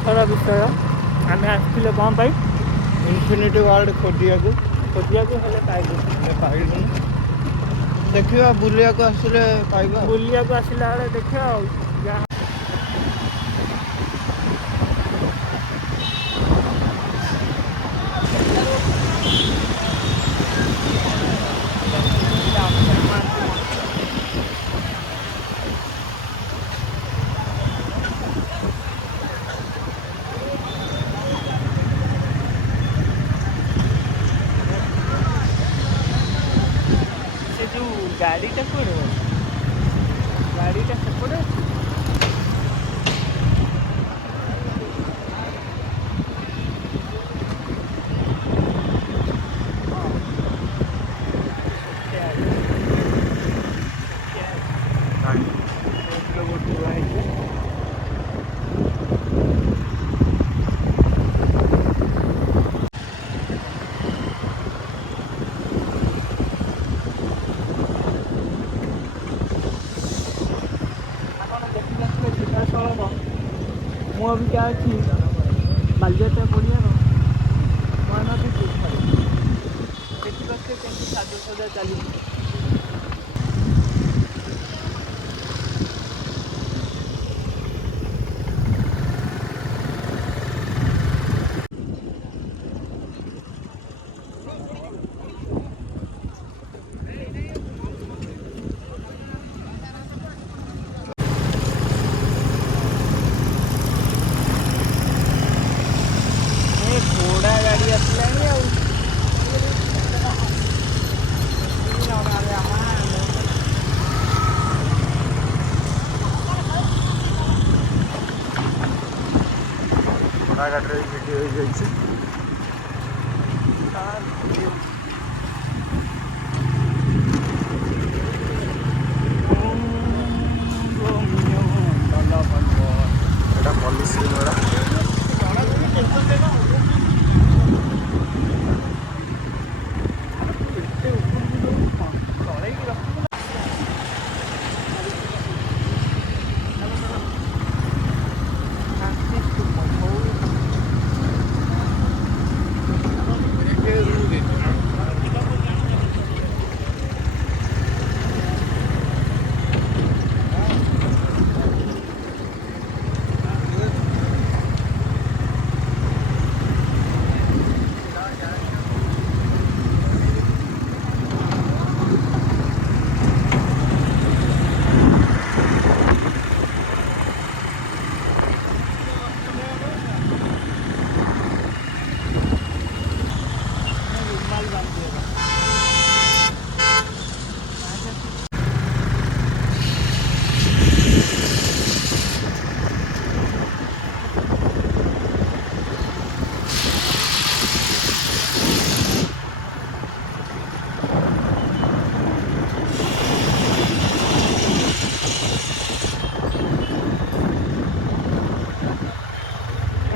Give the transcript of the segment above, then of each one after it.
ଦୁଃଖର ବିଷୟ। ଆମେ ଆସିଥିଲେ କ'ଣ ପାଇଁ? ଇନଫିନିଟି ୱାର୍ଲଡ ଖୋଜିବାକୁ ହେଲେ ପାଇଲୁନି। ଦେଖିବା ବୁଲିବାକୁ ଆସିଲେ ପାଇବା। ବୁଲିବାକୁ ଆସିଲା ବେଳେ ଦେଖିବା ଆଉ ଯାହା। ସେ ଯେଉଁ ଗାଡ଼ିଟା କୁଆଡ଼େ ଅଛି? ଗାଡ଼ିଟା ସେପଟେ ଅଛି। ମୁଁ ଅବିକା ଅଛି ବାଲିଯାତ୍ରା ପଡ଼ିଆର ମହାନଦୀ ପୃଷ୍ଠରେ। ଦେଖିପାରୁଥିବେ କେମିତି ସାଜସଜା ଚାଲିଛି। ଘୋଡ଼ା ଗାଡ଼ି ଆସିଲାଣି ଆଉ। ଘୋଡ଼ା ଗାଡ଼ିରେ ଭିଡ଼ିଓ ହେଇଯାଇଛି। ଏଇଟା ପଲିସି ମେଳା।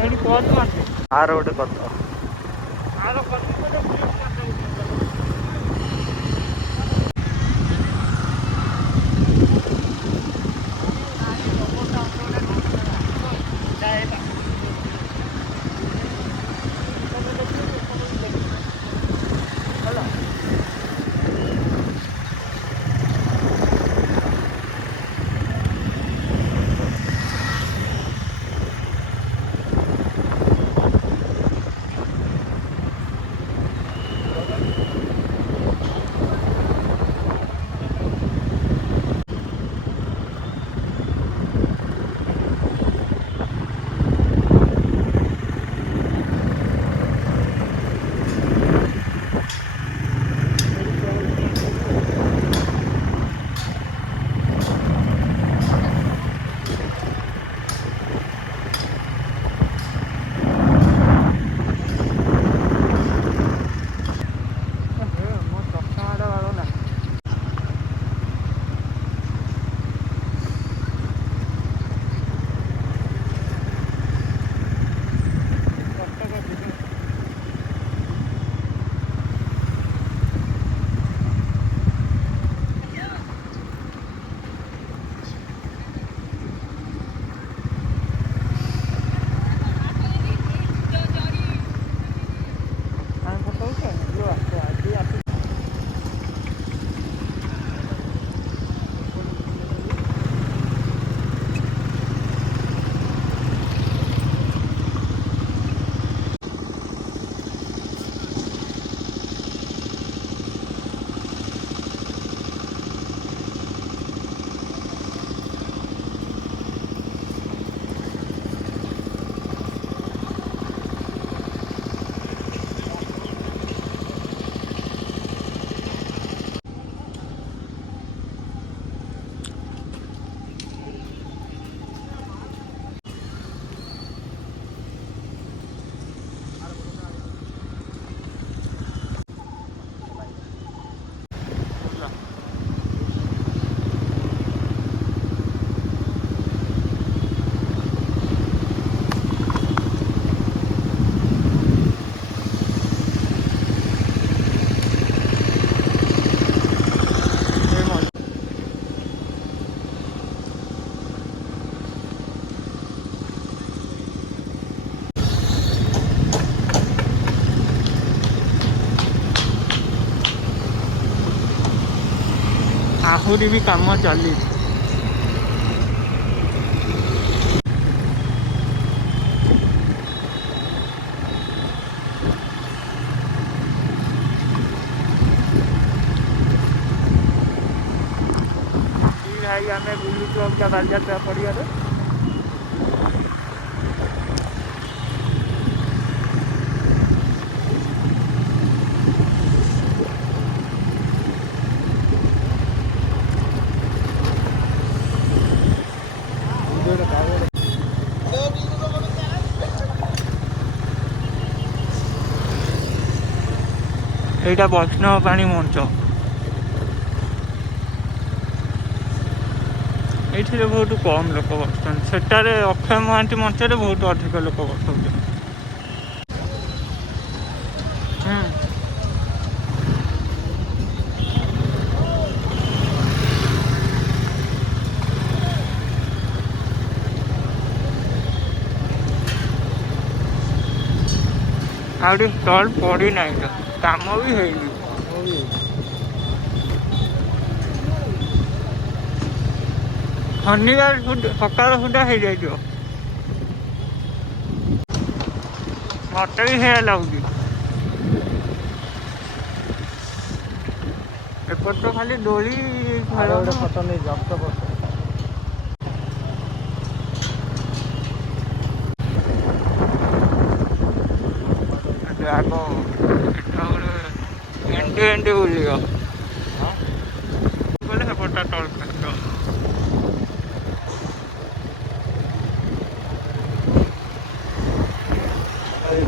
ଏଠି କ'ଣ ମାରନ୍ତି? ଆର ଗୋଟେ କଥା ଆର ଆହୁରି ବି କାମ ଚାଲିଛି। ଭାଇ ଆମେ ବୁଲୁଛୁ ଅବିକା ବାଲିଯାତ୍ରା ପଡ଼ିଆରେ। এইটা ବୈଷ୍ଣବ ପାଣି ମଞ୍ଚ। ଏଇଥିରେ ବହୁତ କମ୍ ଲୋକ ବସୁଛନ୍ତି। ସେଠାରେ ଅକ୍ଷୟ ମହାନ୍ତି ମଞ୍ଚରେ ବହୁତ ଅଧିକ ଲୋକ ବସୁଛନ୍ତି। ଆହୁରି ଷ୍ଟଲ୍ ପଡ଼ିନାହିଁ ତ, କାମ ବି ହେଇନି। ଶନିବାର ସକାଳ ସୁଦ୍ଧା ହେଇଯାଇଥିବ। ମତେ ବି ସେଇଆ ଲାଗୁଛି। ଏପଟ ତ ଖାଲି ଦୋଳି ଖେଳ। ଫଟୋ ନେଇ ଅକ୍ଟୋବର ଆଗ ଏଣ୍ଟି ଏଣ୍ଟି ବୁଲିବ ବୋଲେ ସେପଟଟା ଟଲ୍ କରିବ।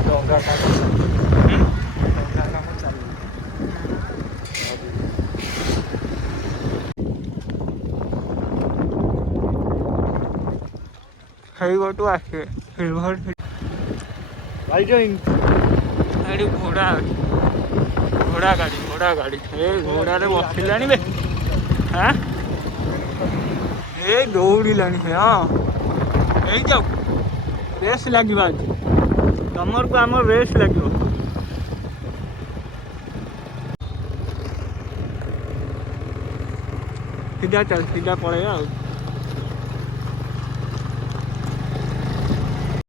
ଡଙ୍ଗା କାମ ଚାଲିଛି। ସେଇପଟୁ ଆସିବେ ସିଲଭର। ଏଠି ଘୋଡ଼ା ଅଛି, ଘୋଡ଼ା ଗାଡ଼ି ଏ ଘୋଡ଼ାରେ ବସିଲାଣି ବେ। ହାଁ ଏ ଦୌଡ଼ିଲାଣି ସେ। ହଁ ଏଇ ଯାଉ ରେସ୍ ଲାଗିବା ଅଛି, ତମରକୁ ଆମର ରେସ୍ ଲାଗିବ। ସିଧା ଚାଲ, ସିଧା ପଳେଇବା ଆଉ।